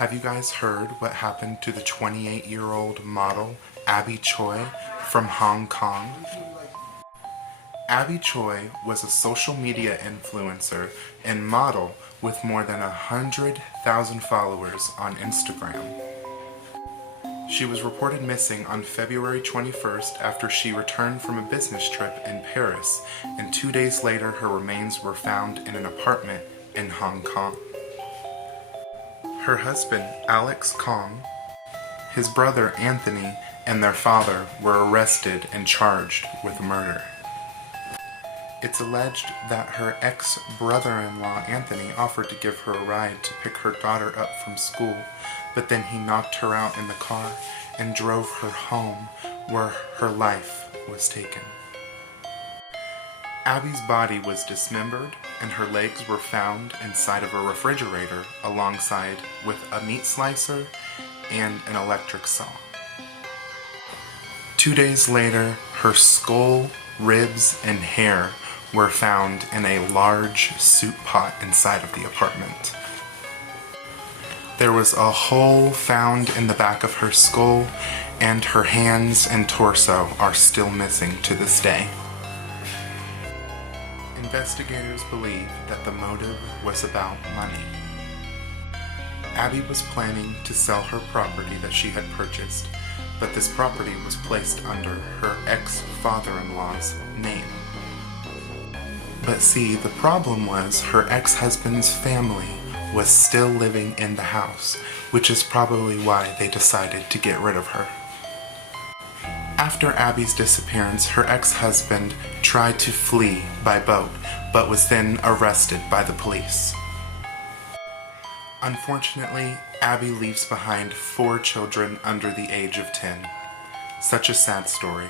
Have you guys heard what happened to the 28-year-old model Abby Choi from Hong Kong? Abby Choi was a social media influencer and model with more than 100,000 followers on Instagram. She was reported missing on February 21st after she returned from a business trip in Paris, and 2 days later her remains were found in an apartment in Hong Kong. Her husband, Alex Kong, his brother Anthony, and their father were arrested and charged with murder. It's alleged that her ex-brother-in-law Anthony offered to give her a ride to pick her daughter up from school, but then he knocked her out in the car and drove her home, where her life was taken. Abby's body was dismembered and her legs were found inside of a refrigerator alongside with a meat slicer and an electric saw. 2 days later, her skull, ribs, and hair were found in a large soup pot inside of the apartment. There was a hole found in the back of her skull, and her hands and torso are still missing to this day. Investigators believe that the motive was about money. Abby was planning to sell her property that she had purchased, but this property was placed under her ex-father-in-law's name. But see, the problem was her ex-husband's family was still living in the house, which is probably why they decided to get rid of her. After Abby's disappearance, her ex-husband tried to flee by boat, but was then arrested by the police. Unfortunately, Abby leaves behind 4 children under the age of 10. Such a sad story.